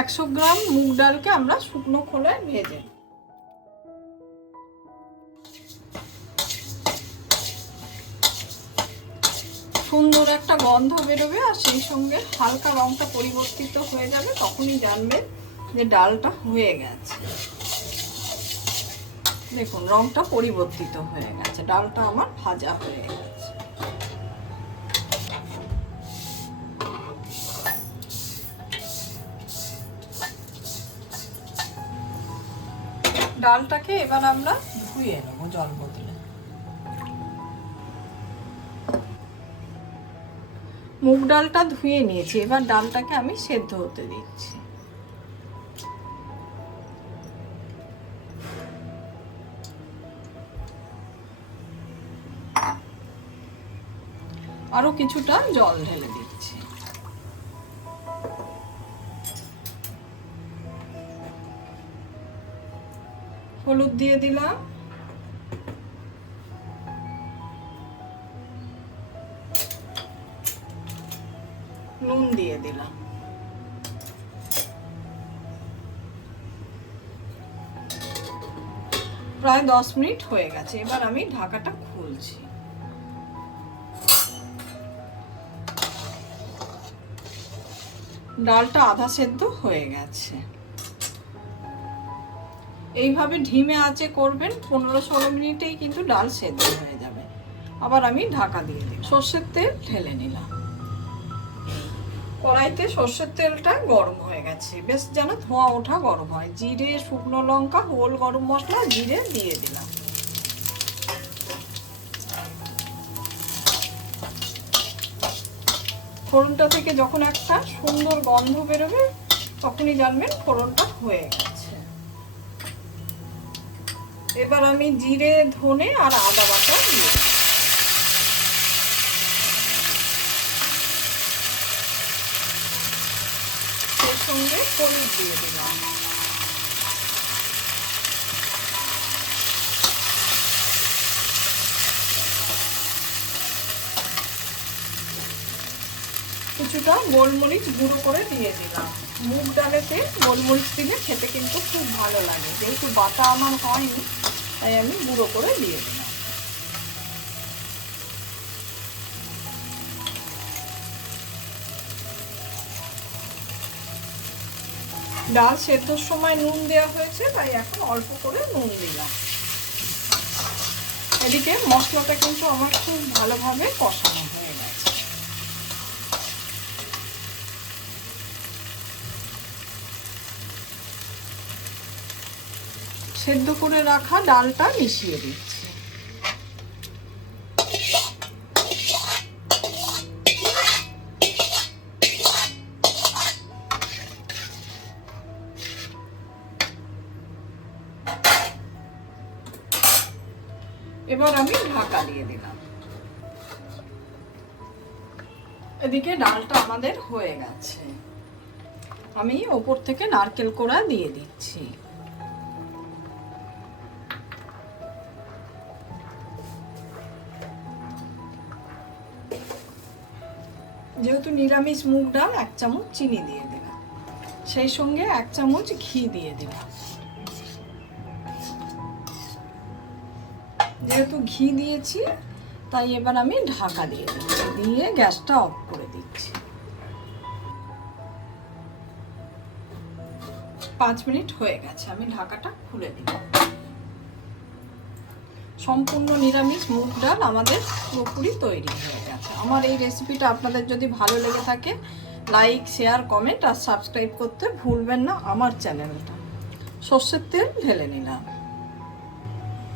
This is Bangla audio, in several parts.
100 গ্রাম মুগ ডালকে আমরা শুকনো খোলায় ভেজে সুন্দর একটা গন্ধ বেরোবে, আর সেই সঙ্গে হালকা রংটা পরিবর্তিত হয়ে যাবে, তখনই জানবেন যে ডালটা হয়ে গেছে। দেখুন রংটা পরিবর্তিত হয়ে গেছে, ডালটা আমার ভাজা হয়ে গেছে। ডালটাকে এবার আমরা ধুয়ে নেবো জল বদলে। মুগ ডালটা ধুয়ে নিয়েছি, এবার ডালটাকে আমি সেদ্ধ হতে দিচ্ছি। আরো কিছুটা জল ঢেলে দিচ্ছি। হলুদ দিয়ে দিলাম, নুন দিয়ে দিলাম, প্রায় 10 মিনিট হয়ে গেছে। এবার আমি ঢাকাটা খুলছি। ডালটা আধা সেদ্ধ হয়ে গেছে। এইভাবে ধিমে আঁচে করবেন, 15-16 মিনিটেই কিন্তু ডাল সেদ্ধ হয়ে যাবে। আবার আমি ঢাকা দিয়ে দিই। সর্ষের তেল ঢেলে নিলাম। কড়াইতে সর্ষের তেলটা গরম হয়ে গেছে, বেশ যেন ধোঁয়া ওঠা গরম হয়। জিরে, শুকনো লঙ্কা, হোল গরম মশলা, জিরে দিয়ে দিলাম। ফোড়নটা থেকে যখন একটা সুন্দর গন্ধ বেরোবে, তখনই জানবেন ফোড়নটা হয়ে গেছে। এবার আমি জিরে, ধনে আর আদা বাটা দিয়ে দিই। এর সঙ্গে হলুদ দিয়ে দিলাম। কিছুটা গোলমরিচ গুঁড়ো করে দিয়ে দিলাম। মুগ ডালেতে গোলমরিচ দিলে খেতে কিন্তু খুব ভালো লাগে, যেহেতু বাটা আমার হয়নি তাই আমি গুঁড়ো করে দিয়ে দিলাম। ডাল সেদ্ধর সময় নুন দেওয়া হয়েছে, তাই এখন অল্প করে নুন দিলাম। এদিকে মশলাটা কিন্তু আমার খুব ভালোভাবে কষানো হয়ে গেছে। সেদ্ধ করে রাখা ডালটা মিশিয়ে দিচ্ছি। এবার আমি ঢাকা দিয়ে দিলাম। এদিকে ডালটা আমাদের হয়ে গেছে। আমি ওপর থেকে নারকেল কোড়া দিয়ে দিচ্ছি। যেহেতু নিরামিষ মুগ ডাল, 1 চামচ চিনি দিয়ে দিলাম, সেই সঙ্গে 1 চামচ ঘি দিয়ে দিলাম। যেহেতু ঘি দিয়েছি তাই এবার আমি ঢাকা দিয়ে দিচ্ছি, দিয়ে গ্যাসটা অফ করে দিচ্ছি। 5 মিনিট হয়ে গেছে, আমি ঢাকাটা খুলে দিই। সম্পূর্ণ নিরামিষ মুগ ডাল আমাদের পুরোপুরি তৈরি হয়ে গেছে। আমার এই রেসিপিটা আপনাদের যদি ভালো লেগে থাকে, লাইক, শেয়ার, কমেন্ট আর সাবস্ক্রাইব করতে ভুলবেন না আমার চ্যানেলটা। সর্ষের তেল ঢেলে নিলাম।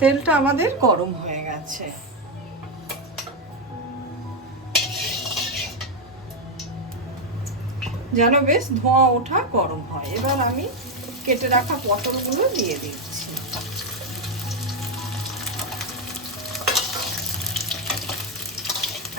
তেলটা আমাদের গরম হয়ে গেছে। যেন বেশ ধোঁয়া ওঠা গরম হয়। এবার আমি কেটে রাখা পটলগুলো দিয়ে দিচ্ছি।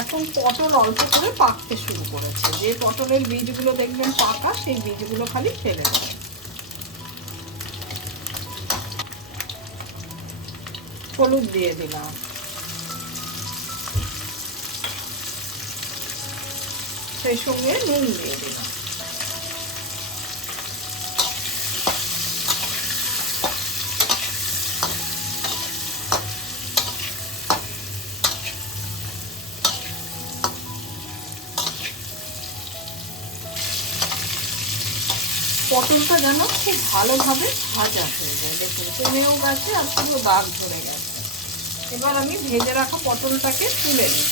এখন পটল অল্প করে পাকতে শুরু করেছে। যে পটলের বীজগুলো দেখবেন পাকা, সেই বীজগুলো খালি ফেলে দেবেন। হলুদ দিয়ে দিলাম, সেই সঙ্গে নুন দিয়ে দিলাম। পটলটা যেন খুব ভালোভাবে ভাজা হয়ে যায়। দেখুন কমেও গেছে আর পুরো দাগ ধরে গেছে। এবার আমি ভেজে রাখা পটলটাকে তুলে নিই।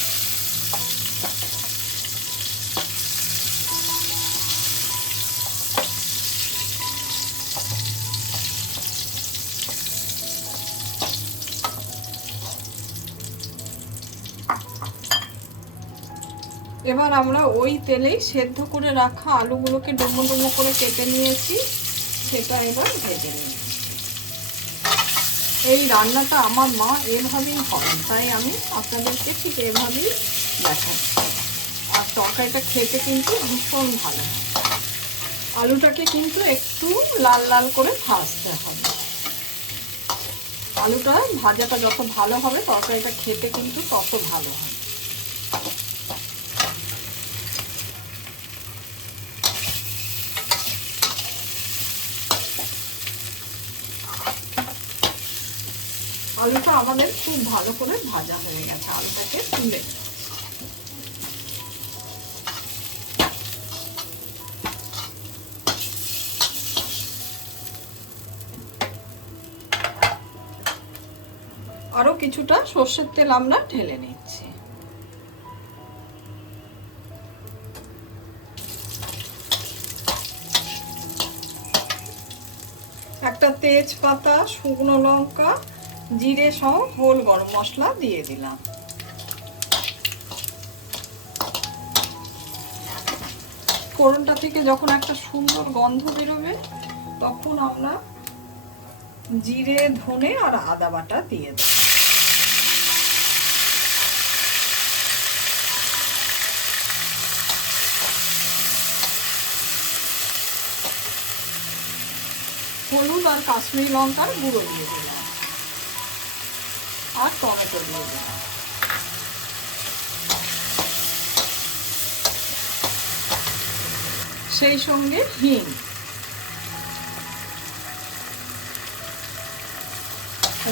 এবার আমরা ওই তেলেই সেদ্ধ করে রাখা আলুগুলোকে ডুমো ডুমো করে কেটে নিয়েছি, সেটা এবার ভেজে নিই। এই রান্নাটা আমার মা এভাবেই করেন, তাই আমি আপনাদেরকে ঠিক এভাবেই দেখাচ্ছি। আর তরকারিটা খেতে কিন্তু ভীষণ ভালো হয়। আলুটাকে কিন্তু একটু লাল লাল করে ভাজতে হবে। আলুটা ভাজাটা যত ভালো হবে তরকারিটা খেতে কিন্তু তত ভালো হয়। আলুটা আমাদের খুব ভালো করে ভাজা হয়ে গেছে। আলুটাকে তুলে আরো কিছুটা সর্ষের তেল আমরা ঢেলে নিচ্ছি। একটা তেজপাতা, শুকনো লঙ্কা, জিরে সহ হোল গরম মশলা দিয়ে দিলাম। ফোড়নটা থেকে যখন একটা সুন্দর গন্ধ বেরোবে তখন আমরা জিরে, ধনে আর আদা বাটা দিয়ে দেব। হলুদ আর কাশ্মীরি লঙ্কার গুঁড়ো দিয়ে দিলাম আর টমেটো দিয়ে দিলাম। সেই সঙ্গে হিং।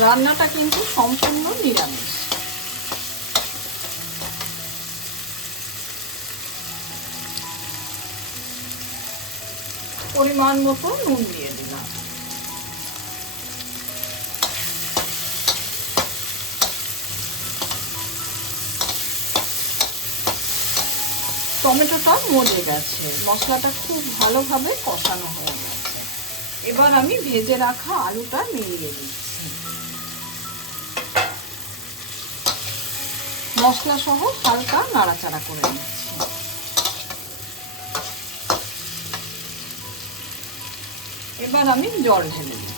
রান্নাটা কিন্তু সম্পূর্ণ নিরামিষ। পরিমাণ মতো নুন দিয়ে দিলাম। টমেটোটা মজে গেছে, মশলাটা খুব ভালোভাবে কষানো হয়ে গেছে। এবার আমি ভেজে রাখা আলুটা মিলিয়ে দিচ্ছি। মশলা সহ হালকা নাড়াচাড়া করে নিচ্ছি। এবার আমি জল ঢেলে দিচ্ছি।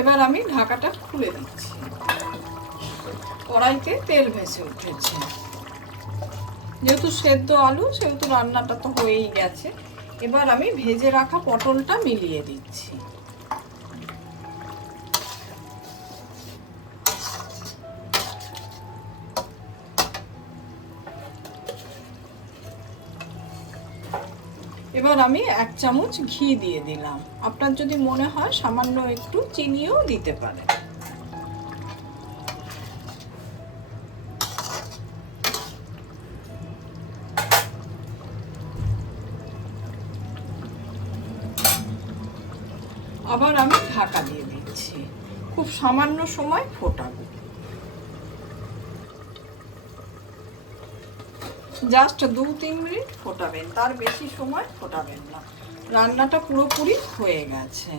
এবার আমি ঢাকাটা খুলে দিচ্ছি। কড়াইতে তেল ভেসে উঠেছে। যেহেতু সেদ্ধ আলু সেহেতু রান্নাটা তো হয়েই গেছে। এবার আমি ভেজে রাখা পটলটা মিলিয়ে দিচ্ছি। এবার আমি 1 চামচ ঘি দিয়ে দিলাম। আপনার যদি মনে হয় সামান্য একটু চিনিও দিতে পারেন। আবার আমি ঢাকা দিয়ে দিচ্ছি। খুব সামান্য সময় ফোটাবো। জাস্ট 2-3 মিনিট ফোটাবেন, তার বেশি সময় ফোটাবেন না। রান্নাটা পুরোপুরি হয়ে গেছে।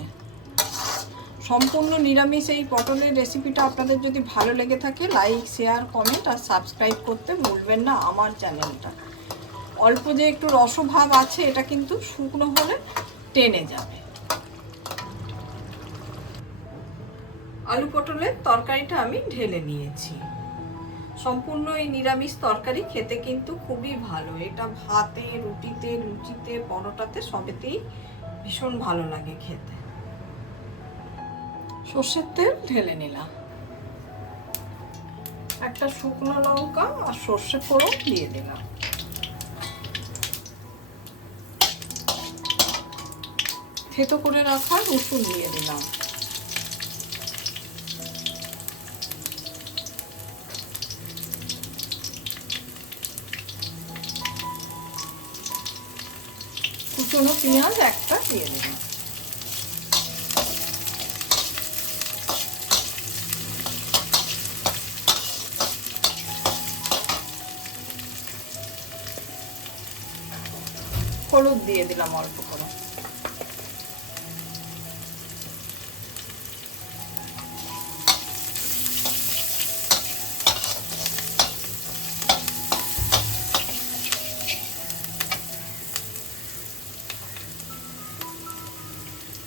সম্পূর্ণ নিরামিষ এই পটলের রেসিপিটা আপনাদের যদি ভালো লেগে থাকে লাইক, শেয়ার, কমেন্ট আর সাবস্ক্রাইব করতে ভুলবেন না আমার চ্যানেলটা। অল্প যে একটু রসভাব আছে এটা কিন্তু শুকনো হলে টেনে যাবে। আলু পটলের তরকারিটা আমি ঢেলে নিয়েছি। সম্পূর্ণ এই নিরামিষ তরকারি খেতে কিন্তু খুবই ভালো। এটা ভাতে, রুটিতে, লুচিতে, পরোটাতে সবেতেই ভীষণ ভালো লাগে খেতে। সর্ষের তেল ঢেলে নিলাম। একটা শুকনো লঙ্কা আর সর্ষে ফোড়ন দিয়ে দিলাম। থেতো করে রাখা রসুন দিয়ে দিলাম। কুচনো পেঁয়াজ একটা দিয়ে দিলাম। হলুদ দিয়ে দিলাম অল্প করে।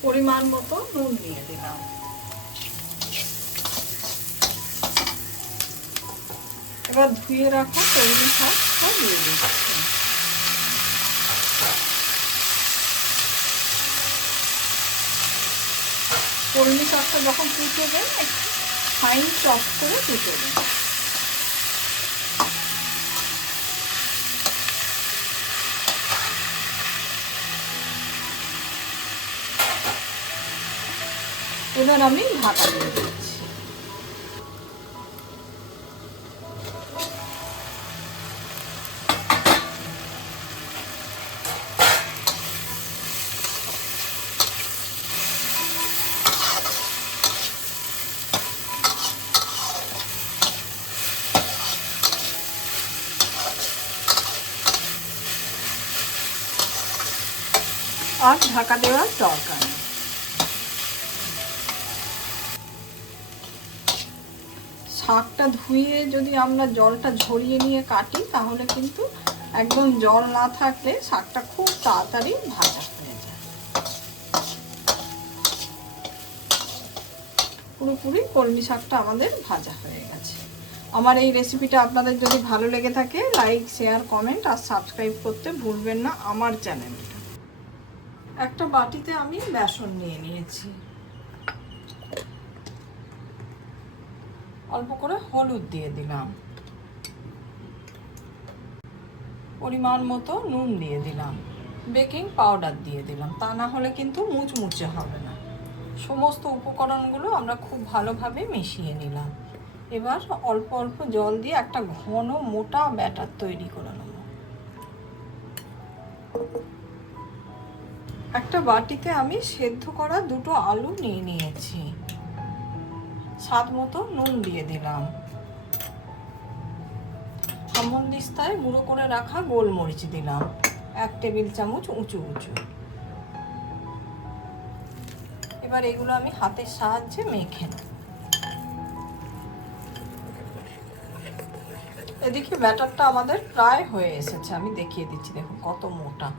পরিমাণ মতো নুন দিয়ে দিলাম। এবার ধুয়ে রাখা কলমি শাকটা দিয়ে দিচ্ছি। কলমি শাকটা যখন কুচোবেন একটু ফাইন চপ করে কুচোবেন। এবার আমি ঢাকা দিয়ে দিচ্ছি। আর ঢাকা দেওয়ার দরকার নেই। শাকটা ধুয়ে যদি আমরা জলটা ঝরিয়ে নিয়ে কাটি তাহলে কিন্তু একদম জল না থাকলে শাকটা খুব তাড়াতাড়ি ভাজা হয়ে যায়। পুরোপুরি কলমি শাকটা আমাদের ভাজা হয়ে গেছে। আমার এই রেসিপিটা আপনাদের যদি ভালো লেগে থাকে লাইক, শেয়ার, কমেন্ট আর সাবস্ক্রাইব করতে ভুলবেন না আমার চ্যানেলটা। একটা বাটিতে আমি বেসন নিয়ে নিয়েছি। অল্প করে হলুদ দিয়ে দিলাম। পরিমাণ মতো নুন দিয়ে দিলাম। বেকিং পাউডার দিয়ে দিলাম, তা না হলে কিন্তু মুচমুচে হবে না। সমস্ত উপকরণগুলো আমরা খুব ভালোভাবে মিশিয়ে নিলাম। এবার অল্প অল্প জল দিয়ে একটা ঘন মোটা ব্যাটার তৈরি করে নেব। একটা বাটিতে আমি সেদ্ধ করা দুটো আলু নিয়ে নিয়েছি। স্বাদ মতো নুন দিয়ে দিলাম। হামনদিস্তায় গুঁড়ো করে রাখা গোলমরিচ দিলাম 1 টেবিল চামচ উঁচু উঁচু। এবার এগুলো আমি হাতের সাহায্যে মেখে নেব। এদিকে ব্যাটারটা আমাদের প্রায় হয়ে এসেছে, আমি দেখিয়ে দিচ্ছি, দেখুন কত মোটা।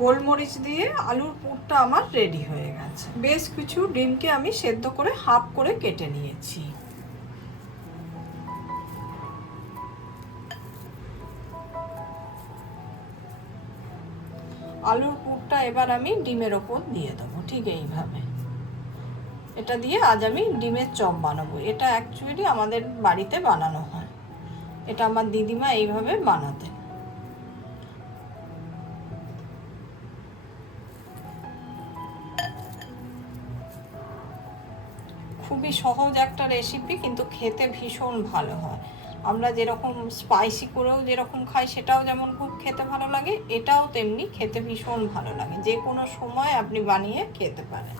গোলমরিচ দিয়ে আলুর পুরটা আমার রেডি হয়ে গেছে। বেশ কিছু ডিমকে আমি সেদ্ধ করে হাফ করে কেটে নিয়েছি। আলুর পুরটা এবার আমি ডিমের ওপর দিয়ে দেবো ঠিক এইভাবে। এটা দিয়ে আজ আমি ডিমের চপ বানাবো। এটা অ্যাকচুয়ালি আমাদের বাড়িতে বানানো হয়। এটা আমার দিদিমা এইভাবে বানাতেন। খুবই সহজ একটা রেসিপি, কিন্তু খেতে ভীষণ ভালো হয়। আমরা যেরকম স্পাইসি করেও যেরকম খাই সেটাও যেমন খুব খেতে ভালো লাগে, এটাও তেমনি খেতে ভীষণ ভালো লাগে। যে কোনো সময় আপনি বানিয়ে খেতে পারেন।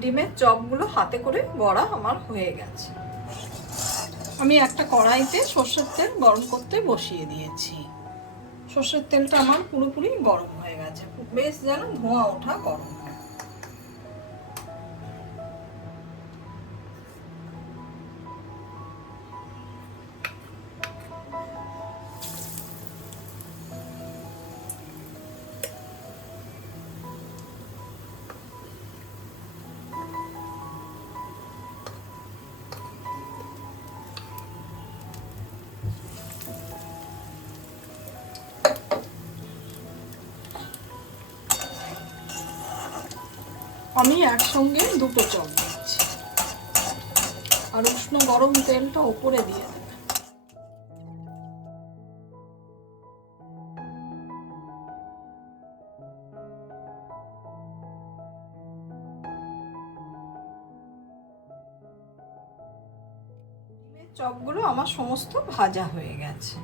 ডিমের চপগুলো হাতে করে বড়া আমার হয়ে গেছে। আমি একটা কড়াইতে সর্ষের তেল গরম করতে বসিয়ে দিয়েছি। সর্ষের তেলটা আমার পুরোপুরি গরম হয়ে গেছে, বেশ যেন ধোঁয়া ওঠা গরম। আমি একসঙ্গে দুটো চপ দিচ্ছি। আর উষ্ণ গরম তেলটা ওপরে দিয়ে দেবে। চপগুলো আমার সমস্ত ভাজা হয়ে গেছে।